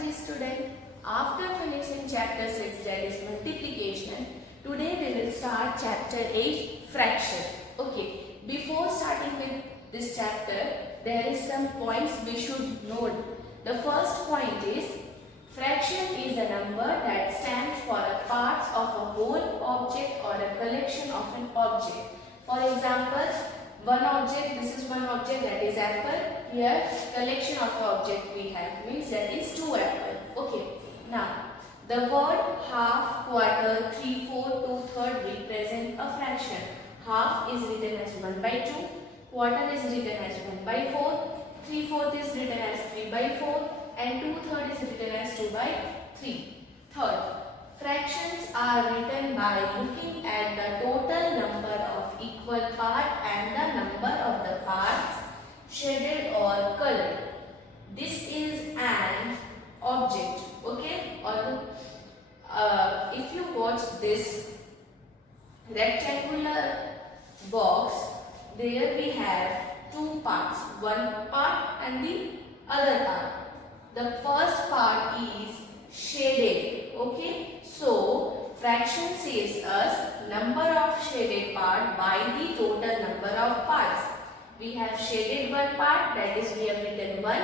Dear student, after finishing chapter 6 that is multiplication, today we will start chapter 8 fraction. Okay, before starting with this chapter, there is some points we should note. The first point is fraction is a number that stands for a parts of a whole object or a collection of an object. For example, one object, this is one object, that is apple. Here collection of object we have, means that is 2 apple. Okay, now the word half, quarter, 3/4, 2/3 represent a fraction. Half is written as 1/2, quarter is written as 1/4, 3/4 is written as 3/4, and 2/3 is written as 2/3. Third, fractions are written by looking at the total number of equal part and the number of the parts shaded or colored. This is an object, okay? Or if you watch this rectangular box, there we have two parts, one part and the other part. The first part is shaded, okay? So fraction says us number of shaded part by the total number of parts. We have shaded one part, that is we have written 1,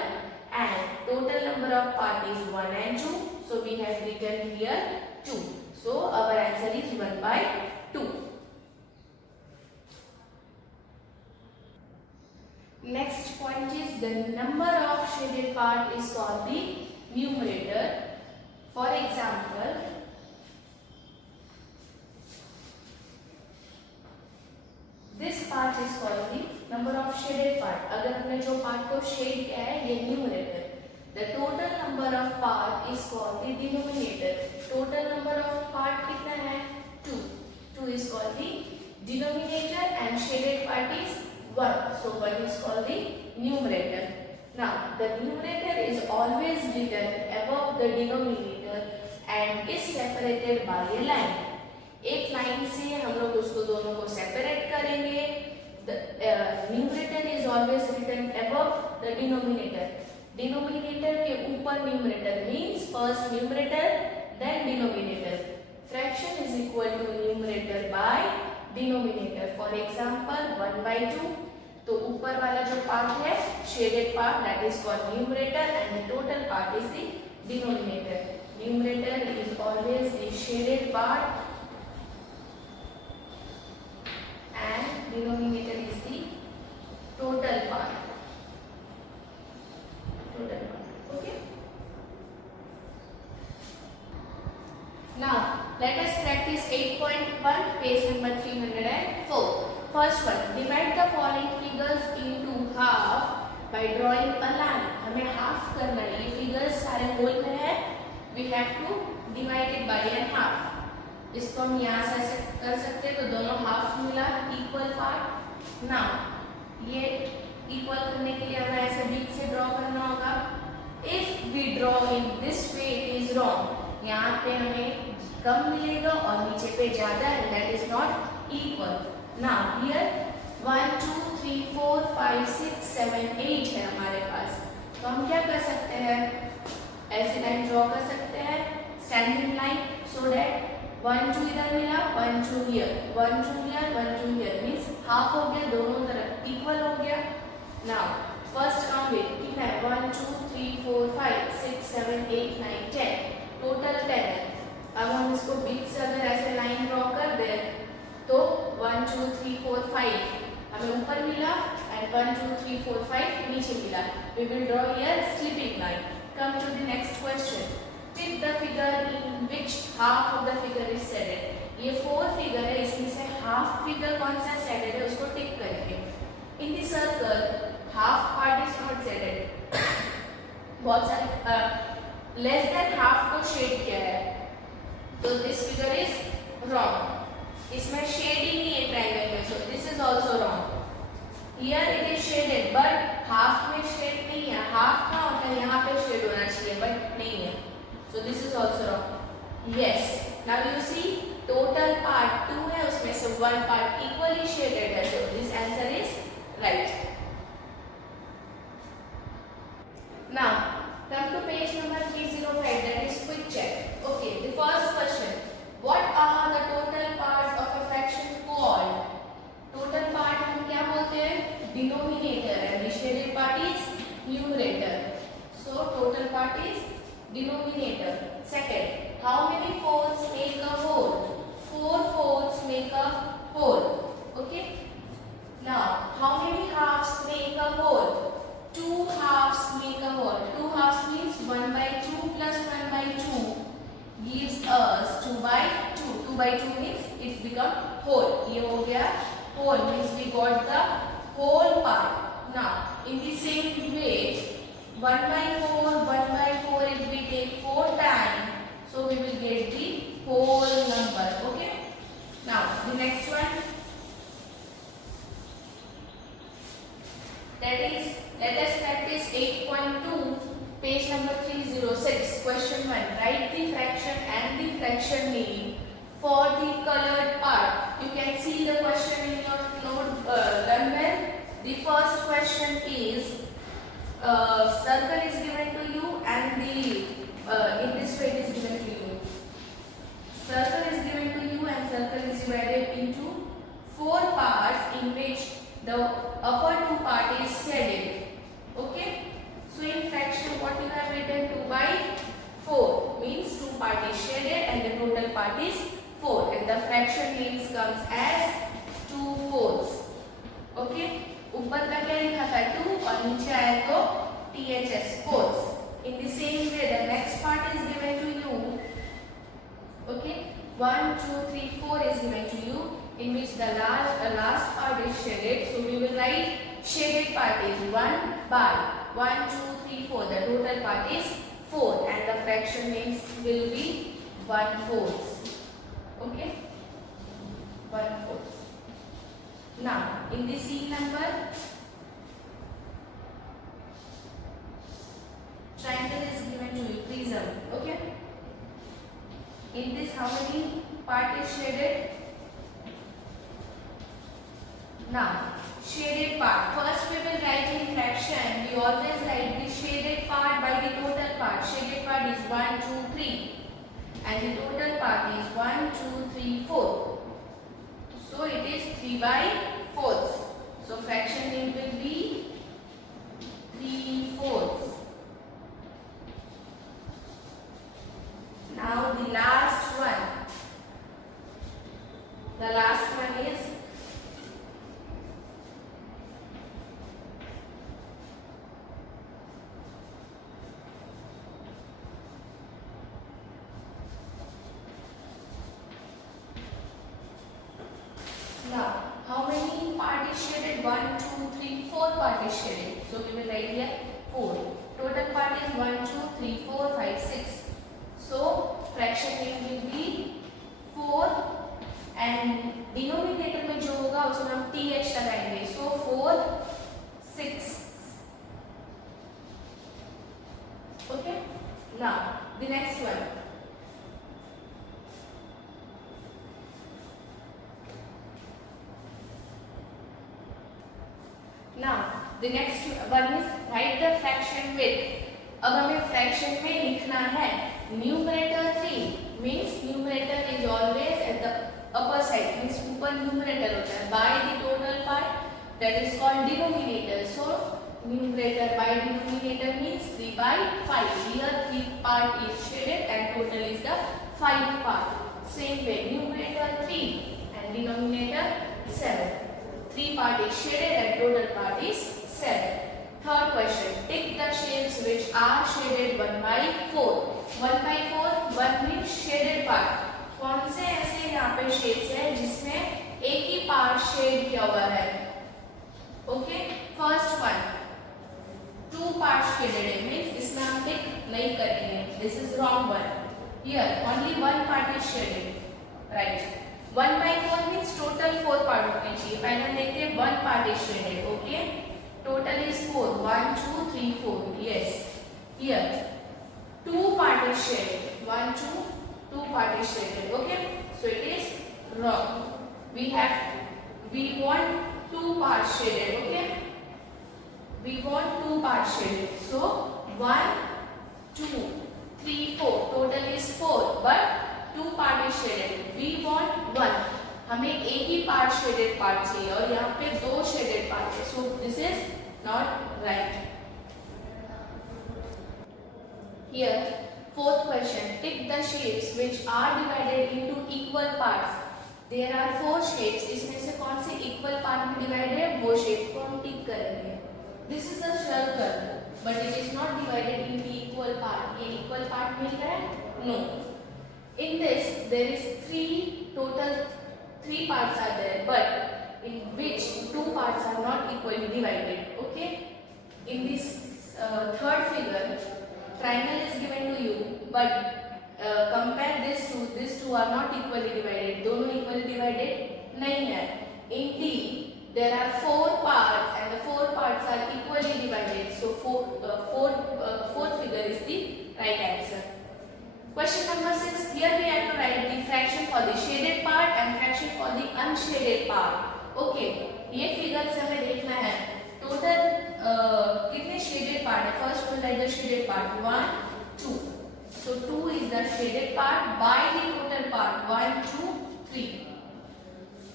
and total number of part is 1 and 2. So we have written here 2. So our answer is 1/2. Next point is the number of shaded part is called the numerator. For example, this part is called the number of shaded part. अगर हमने जो part को shade किया है ये numerator. The total number of part is called the denominator. Total number of part कितना है? 2. 2 is called the denominator and shaded part is 1. So 1 is called the numerator. Now the numerator is always written above the denominator and is separated by a line. एक line से हम लोग उसको दोनों को separate करेंगे. The numerator is always written above the denominator. Denominator के ऊपर numerator means first numerator then denominator. Fraction is equal to numerator by denominator. For example, 1/2. तो ऊपर वाला जो पार्ट है shaded part, that is called numerator, and the total part is the denominator. Numerator is always the shaded part and denominator is the total part. Okay. Now let us practice 8.1, page number 304. First one, divide the following figures into half by drawing a line. हमें half करना है. ये figures सारे whole में है. We have to divide it by a half. इसको हम यहाँ से ऐसे कर सकते हैं, तो दोनों हाफ मिला, इक्वल पार्ट. नाउ ये इक्वल करने के लिए हमें ऐसे बीच से ड्रॉ करना होगा. If we draw in this way it is wrong. यहाँ पे हमें कम मिलेगा और नीचे पे ज्यादा है, that is not equal. Now here 1 2 3 4 5 6 7 8 है हमारे पास. तो हम क्या कर सकते हैं, ऐसे लाइन ड्रॉ कर सकते हैं, स्टैंडिंग लाइन, सो दैट 1 2 इधर मिला, 1 2 here, 1 2 here, 1 2 here, means half हो गया, दोनों तरफ इक्वल हो गया. नाउ फर्स्ट काउंट कितना है, 1 2 3 4 5 6 7 8 9 10, टोटल 10 है. अब हम इसको बीच से अगर ऐसे लाइन ड्रॉ कर दे तो 1 2 3 4 5 हमें ऊपर मिला एंड 1 2 3 4 5 नीचे मिला. We will draw here sleeping line. Come to the next question. Pick the figure in which half of the figure is shaded. ये 4 फिगर है, इसमें से हाफ फिगर कौन सा shaded है उसको टिक करेंगे. In the circle, half part is not shaded. बहुत सारे less than half को shade किया है, तो this figure is wrong. इसमें shade ही नहीं है triangle में, so this is also wrong. Here it is shaded, but half में shade नहीं है. half का होता है यहाँ पे shade होना चाहिए, but नहीं है. So this is also wrong. Yes. Now you see total part 2 है, उसमें से one part equally shaded है. So this answer is right. Now Come to page number 305, that is quick check. Okay, the first question. What are the total parts of a fraction called? Total part हम क्या बोलते हैं? Denominator, and the shaded part is numerator. So total part is denominator. Second, how many fourths make a whole? 4 fourths make a whole. Okay. Now, how many halves make a whole? 2 halves make a whole. 2 halves means 1 by 2 plus 1 by 2 gives us 2 by 2. 2 by 2 means it's become whole. ये हो गया whole means we got the whole part. Now, in the same way, 1 by 4, if we take 4 times, so we will get the whole number. Okay. Now, the next one. That is, let us practice 8.2, page number 306. Question 1. Write the fraction and the fraction name for the colored part. You can see the question in your note. Done well. The first question is circle is given to you, and the in this way it is given to you. Circle is given to you, and circle is divided into 4 parts, in which the upper 2 part is shaded. Okay. So in fraction, what you have written 2 by 4 means 2 part is shaded and the total part is 4, and the fraction names comes as 2 fourths. Okay. ऊपर का क्या लिखा था 2 और नीचे आया तो THS fourths. In the same way, the next part is given to you. Okay. 1, 2, 3, 4 is given to you, in which the last part is shaded. So we will write shaded part is 1 by 1, 2, 3, 4. The total part is 4, and the fraction names will be 1/4. Okay, 1/4. Now, in the C number, triangle is given to you, prism. Okay. In this, how many part is shaded? Now, shaded part. First we will write in fraction. We always write the shaded part by the total part. Shaded part is 1, 2, 3. And the total part is 1, 2, 3, 4. So it is 3 by 4. So fraction name will be 3/4. Now the last one. The last one is now. How many part is shaded? 1, 2, 3, 4 part is shaded. So we will write here 4. Total part is 1, 2, 3, 4, 5, 6. So fraction name will be 4, and denominator में जो होगा उसमें हम TH लगाएंगे. So 4, 6. Okay. Now the next one. Now the next one is write the fraction with. अब हमें fraction में लिखना है numerator 3 means numerator is always at the upper side, means ऊपर numerator होता है, by the total part, that is called denominator. So numerator by denominator means 3 by 5. Here 3 part is shaded and total is the 5 part. Same way, numerator 3 and denominator 7. 3 part is shaded and total part is 7. Third question, tick the shapes which are shaded 1 by 4. 1 by 4, 1 means shaded part. कौन से ऐसे यहाँ पे shapes हैं जिसमें एक ही part shade किया हुआ है? Okay, first one, 2 parts shaded है, means इसमें हम tick नहीं करेंगे. This is wrong one. Here only 1 part is shaded, right? 1 by 4 means total 4 part होने चाहिए. पहले हम देखते हैं 1 part is shaded. Okay, total is 4. 1, 2, 3, 4. Yes. Here 2 part is shaded. 1, 2, 2 part is shaded. Okay, so it is wrong. We want 2 parts shaded. Okay, we want 2 parts shaded. So 1 2, 3, 4. Total is 4, but 2 part is shaded. We want 1. हमें एक ही part shaded part चाहिए और यहाँ पे 2 shaded part है. So this is not right. Here, fourth question. Tick the shapes which are divided into equal parts. There are 4 shapes. इसमें से कौन से equal part में divided है वो shape को हम tick करेंगे. This is a circle, but it is not divided into equal part. ये equal part मिल रहा है? No. In this, there is 3 parts are there, but in which 2 parts are not equally divided. Okay? In this third figure, triangle is given to you, but compare these two are not equally divided. दोनों equally divided नहीं है. In D, there are 4 parts and the 4 parts are equally divided. So fourth figure is the right answer. Question number 6. Here we have to write the fraction for the shaded part and fraction for the unshaded part. Okay. ये figure से हमें देखना है total कितने shaded part है. First we'll write the shaded part. 1, 2. So 2 is the shaded part by the total part. 1, 2, 3.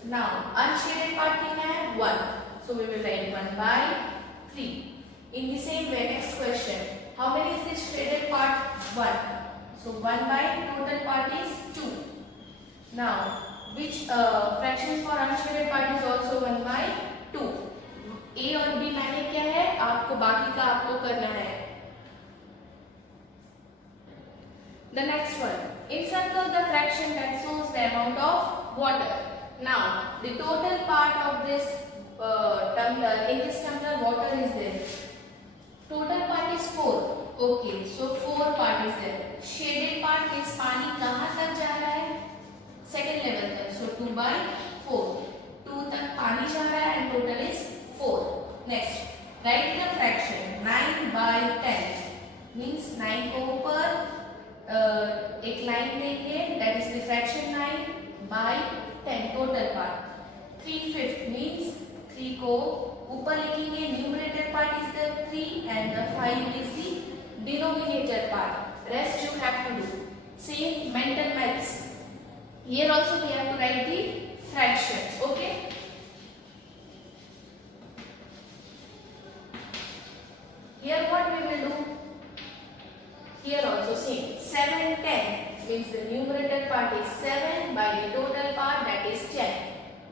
Now unshaded part कितना है? 1. So we will write 1 by 3. In the same way, next question. How many is this shaded part? 1. So 1 by total part is 2. Now which fraction for unshaded part is also 1 by 2. A और B मैंने क्या है आपको बाकी का आपको करना है. The next one. Encircle the fraction that shows the amount of water. Now the total part of this tumbler, in this tumbler water is there. Total part is 4. Okay, so 4 part is there. Shaded part is पानी कहाँ तक जा रहा है? Second level तक. So 2 by 4. 2 तक पानी जा रहा है and total is 4. Next, write the fraction 9 by 10. Means 9 को ऊपर एक लाइन देंगे. That is the fraction 9 by 10 total part. 3/5 means 3 को ऊपर लिखेंगे. Numerator part is the 3 and the 5 is the denominator part. Rest you have to do. Same mental maths. Here also we have to write the fraction. Okay. Here what we will do? Here also same. 7, 10 means the numerator part is 7 by the total part that is 10.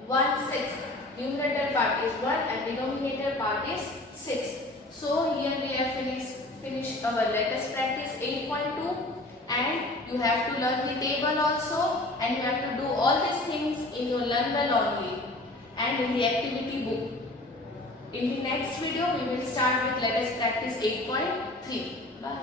1, 6. Numerator part is 1 and denominator part is 6. So here we have finished our latest practice 8.2 and you have to learn the table also and you have to do all these things in your Learn Well only and in the activity book. In the next video we will start with latest practice 8.3. Bye.